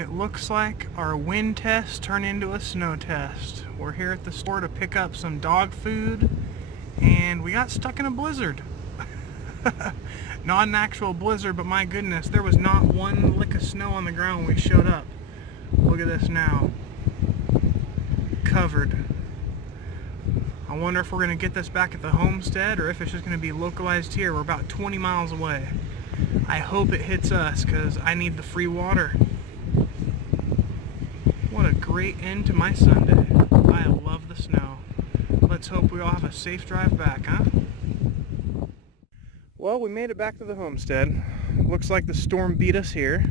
It looks like our wind test turned into a snow test. We're here at the store to pick up some dog food, and we got stuck in a blizzard. Not an actual blizzard, but my goodness, there was not one lick of snow on the ground when we showed up. Look at this now. Covered. I wonder if we're going to get this back at the homestead or if it's just going to be localized here. We're about 20 miles away. I hope it hits us because I need the free water. What a great end to my Sunday. I love the snow. Let's hope we all have a safe drive back, huh? Well, we made it back to the homestead. Looks like the storm beat us here.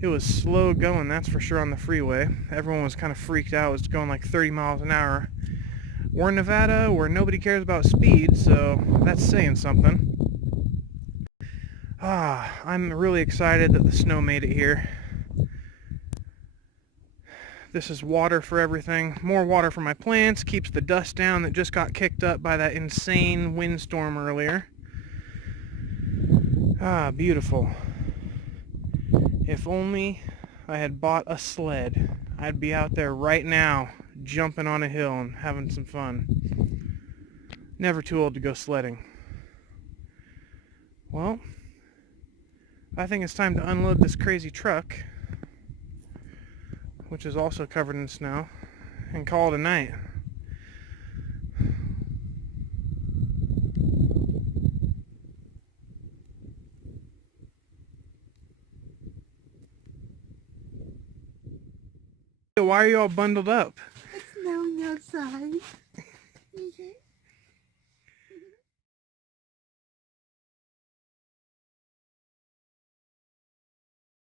It was slow going, that's for sure, on the freeway. Everyone was kind of freaked out. It was going like 30 miles an hour. We're in Nevada where nobody cares about speed, so that's saying something. I'm really excited that the snow made it here. This is water for everything. More water for my plants, keeps the dust down that just got kicked up by that insane windstorm earlier. Beautiful. If only I had bought a sled, I'd be out there right now, jumping on a hill and having some fun. Never too old to go sledding. Well, I think it's time to unload this crazy truck, which is also covered in snow, and call it a night. Why are you all bundled up? It's snowing outside.